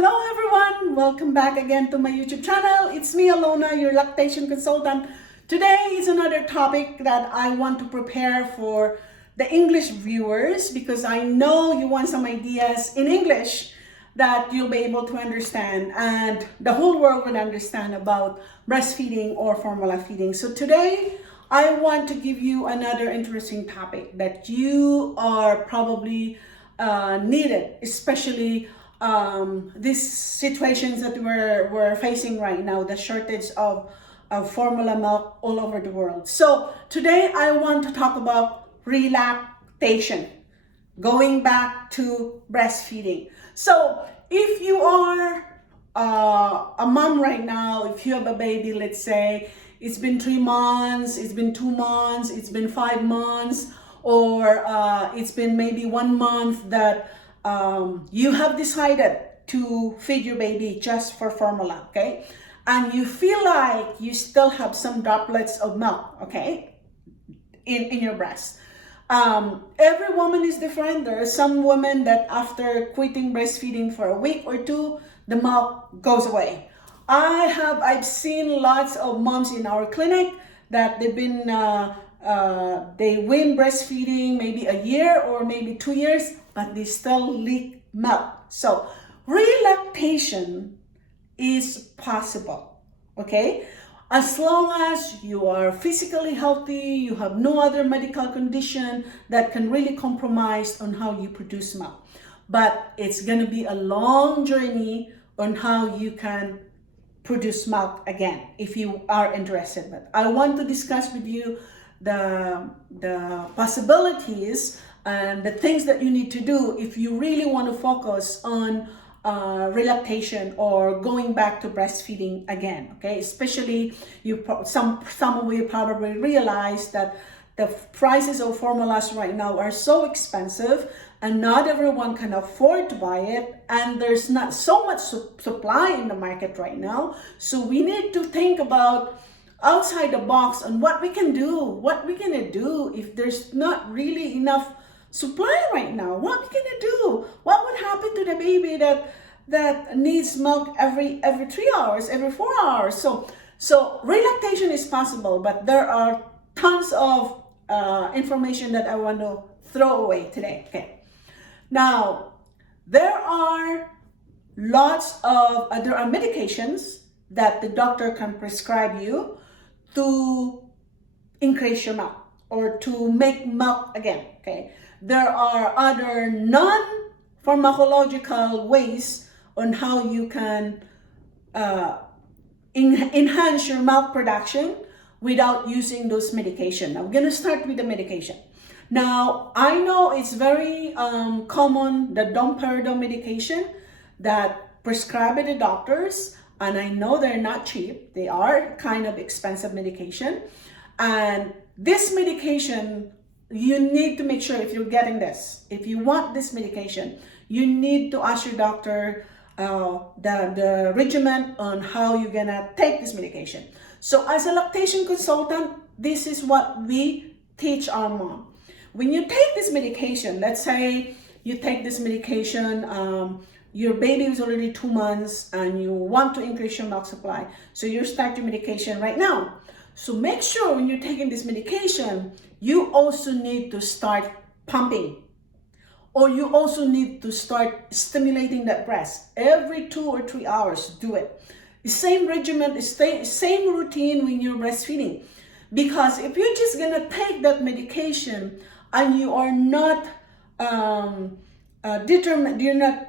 Hello everyone! Welcome back again to my YouTube channel. It's me, Alona, your lactation consultant. Today is another topic that I want to prepare for the English viewers because I know you want some ideas in English that you'll be able to understand and the whole world will understand about breastfeeding or formula feeding. So today I want to give you another interesting topic that you are probably needed, especially these situations that we're facing right now, the shortage of formula milk all over the world. So today I want to talk about relactation, going back to breastfeeding. So if you are a mom right now, if you have a baby, let's say it's been 3 months, it's been 2 months, it's been 5 months, or it's been maybe 1 month that you have decided to feed your baby just for formula, okay? And you feel like you still have some droplets of milk, okay, in your breast. Every woman is different. There are some women that after quitting breastfeeding for a week or 2, the milk goes away. I've seen lots of moms in our clinic that they've been they win breastfeeding maybe a year or maybe 2 years, but they still leak milk. So relactation is possible, okay? As long as you are physically healthy, you have no other medical condition that can really compromise on how you produce milk. But it's gonna be a long journey on how you can produce milk again if you are interested. But I want to discuss with you the possibilities and the things that you need to do if you really want to focus on relactation or going back to breastfeeding again, okay? Especially some of you probably realize that the prices of formulas right now are so expensive and not everyone can afford to buy it, and there's not so much supply in the market right now. So we need to think about outside the box on what we can do, what we're gonna do if there's not really enough supply right now. What we gonna do? What would happen to the baby that needs milk every 3 hours, every 4 hours? So relactation is possible, but there are tons of information that I want to throw away today. Okay. Now there are there are medications that the doctor can prescribe you to increase your milk or to make milk again, okay? There are other non-pharmacological ways on how you can enhance your milk production without using those medication. Now, we're gonna start with the medication. Now, I know it's very common, the domperidone medication that prescribed by the doctors, and I know they're not cheap. They are kind of expensive medication. And this medication, you need to make sure if you're getting this, if you want this medication, you need to ask your doctor the regimen on how you're gonna take this medication. So as a lactation consultant, this is what we teach our mom. When you take this medication, let's say you take this medication, your baby is already 2 months and you want to increase your milk supply. So you start your medication right now. So make sure when you're taking this medication, you also need to start pumping, or you also need to start stimulating that breast every 2 or 3 hours. Do it. The same regimen, the same routine when you're breastfeeding. Because if you're just gonna take that medication and you are not determined, you're not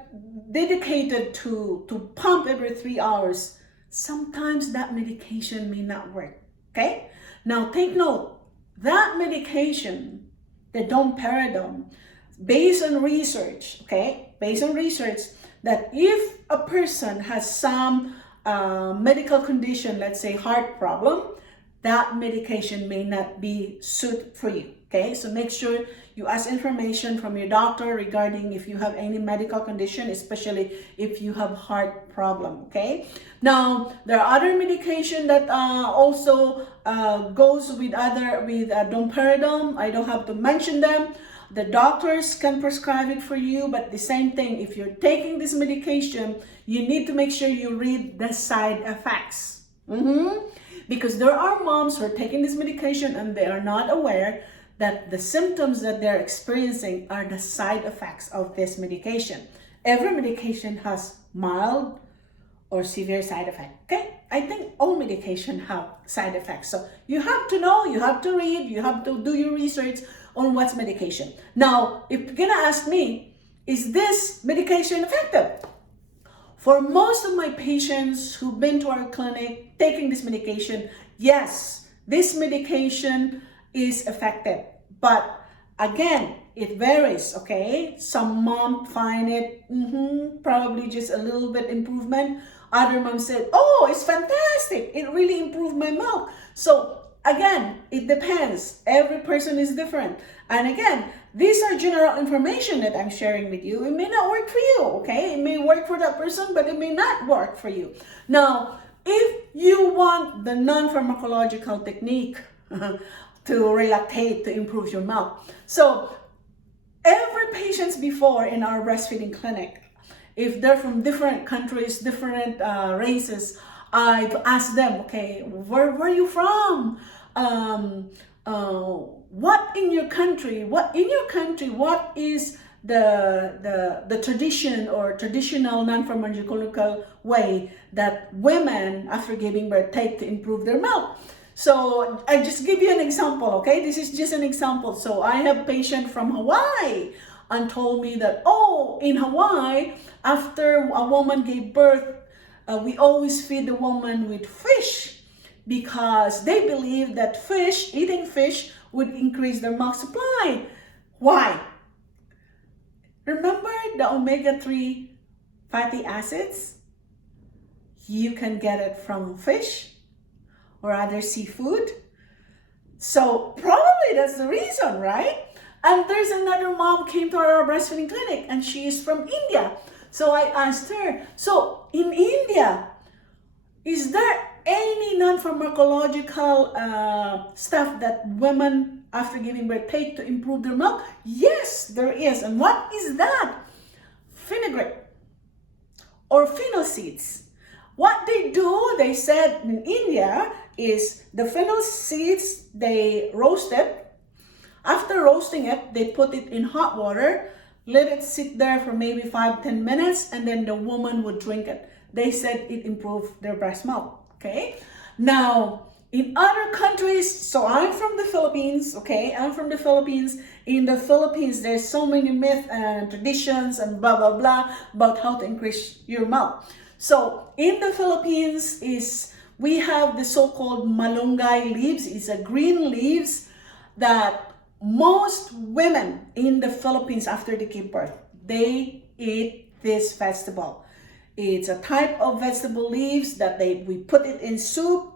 dedicated to pump every 3 hours, sometimes that medication may not work, okay? Now take note, that medication, the domperidone, based on research, okay? Based on research, that if a person has some medical condition, let's say heart problem, that medication may not be suited for you, okay? So make sure you ask information from your doctor regarding if you have any medical condition, especially if you have heart problem, okay? Now, there are other medication that also goes with domperidone. I don't have to mention them. The doctors can prescribe it for you, but the same thing, if you're taking this medication, you need to make sure you read the side effects. Because there are moms who are taking this medication and they are not aware that the symptoms that they're experiencing are the side effects of this medication. Every medication has mild or severe side effect, okay? I think all medication have side effects. So you have to know, you have to read, you have to do your research on what's medication. Now, if you're gonna ask me, is this medication effective? For most of my patients who've been to our clinic taking this medication, yes, this medication is effective. But again, it varies, okay? Some mom find it probably just a little bit improvement. Other moms said, oh, it's fantastic. It really improved my milk. So again, it depends. Every person is different. And again, these are general information that I'm sharing with you. It may not work for you, okay? It may work for that person, but it may not work for you. Now, if you want the non-pharmacological technique to relactate, to improve your milk. So every patients before in our breastfeeding clinic, if they're from different countries, different races, I've asked them, okay, where are you from? What in your country? What is the tradition or traditional non-pharmacological way that women after giving birth take to improve their milk? So I just give you an example, okay? This is just an example. So I have a patient from Hawaii and told me that, oh, in Hawaii, after a woman gave birth, we always feed the woman with fish because they believe that eating fish would increase their milk supply. Why? Remember the omega-3 fatty acids? You can get it from fish or other seafood. So probably that's the reason, right? And there's another mom came to our breastfeeding clinic and she is from India. So I asked her, so in India, is there any non-pharmacological stuff that women after giving birth take to improve their milk? Yes, there is. And what is that? Fenugreek or fennel seeds. What they do, they said in India, is the fennel seeds, they roast it. After roasting it, they put it in hot water, let it sit there for maybe 5-10 minutes, and then the woman would drink it. They said it improved their breast milk, okay? Now, in other countries, so I'm from the Philippines, okay? I'm from the Philippines. In the Philippines, there's so many myths and traditions and blah, blah, blah about how to increase your milk. So in the Philippines, we have the so-called Malunggay Leaves. It's a green leaves that most women in the Philippines after they give birth, they eat this vegetable. It's a type of vegetable leaves that we put it in soup,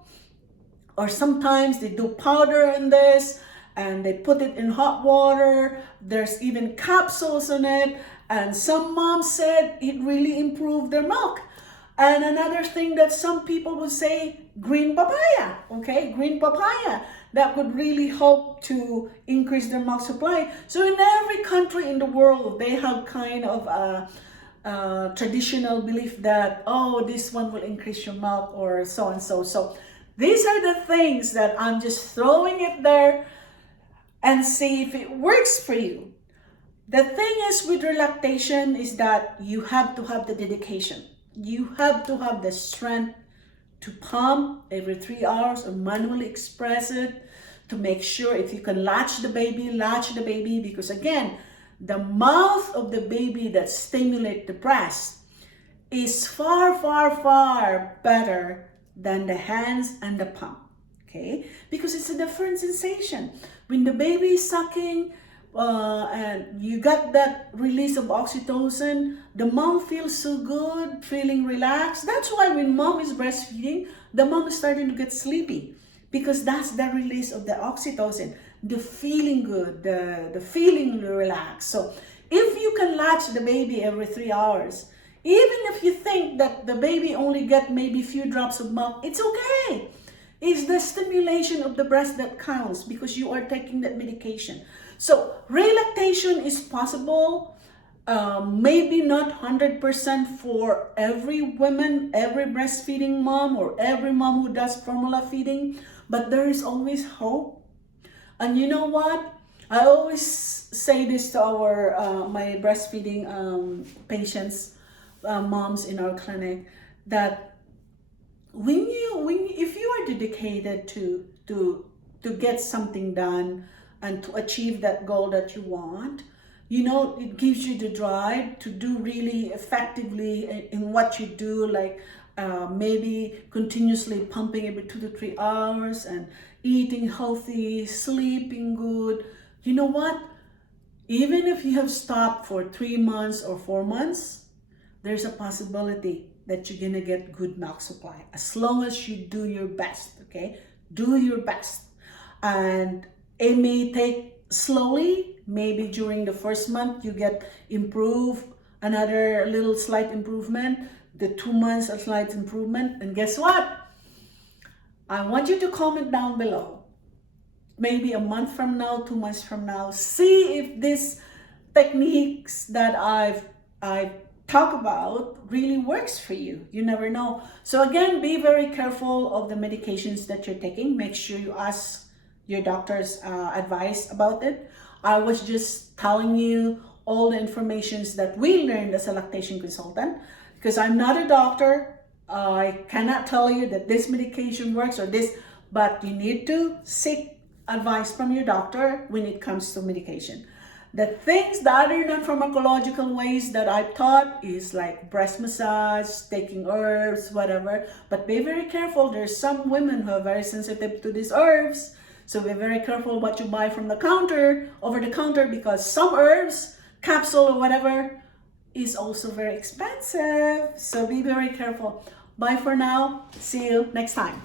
or sometimes they do powder in this and they put it in hot water. There's even capsules on it, and some moms said it really improved their milk. And another thing that some people would say, green papaya, okay? Green papaya, that would really help to increase their milk supply. So in every country in the world, they have kind of a traditional belief that, oh, this one will increase your milk or so and so. So these are the things that I'm just throwing it there and see if it works for you. The thing is with relactation is that you have to have the dedication. You have to have the strength to pump every 3 hours or manually express it to make sure if you can latch the baby, because again, the mouth of the baby that stimulates the breast is far, far, far better than the hands and the pump, okay? Because it's a different sensation. When the baby is sucking, and you got that release of oxytocin, the mom feels so good, feeling relaxed. That's why when mom is breastfeeding, the mom is starting to get sleepy, because that's the release of the oxytocin, the feeling good, the feeling relaxed. So if you can latch the baby every 3 hours, even if you think that the baby only get maybe a few drops of milk, it's okay. It's the stimulation of the breast that counts because you are taking that medication. So relactation is possible, maybe not 100% for every woman, every breastfeeding mom, or every mom who does formula feeding, but there is always hope. And you know what? I always say this to our my breastfeeding patients, moms in our clinic, that if you are dedicated to get something done and to achieve that goal that you want, you know, it gives you the drive to do really effectively in what you do, like maybe continuously pumping every 2 to 3 hours and eating healthy, sleeping good. You know what? Even if you have stopped for 3 months or 4 months, there's a possibility that you're gonna get good milk supply as long as you do your best, okay? Do your best. And it may take slowly, maybe during the first month you get improved, another little slight improvement, the 2 months a slight improvement, and guess what? I want you to comment down below, maybe a month from now, 2 months from now, see if these techniques that I've talked about really works for you. You never know. So again, be very careful of the medications that you're taking. Make sure you ask your doctor's advice about it. I was just telling you all the informations that we learned as a lactation consultant, because I'm not a doctor. I cannot tell you that this medication works or this, but you need to seek advice from your doctor when it comes to medication. The things, the other non-pharmacological ways that I've taught is like breast massage, taking herbs, whatever. But be very careful. There's some women who are very sensitive to these herbs. So be very careful what you buy from the counter, over the counter, because some herbs, capsule or whatever, is also very expensive. So be very careful. Bye for now. See you next time.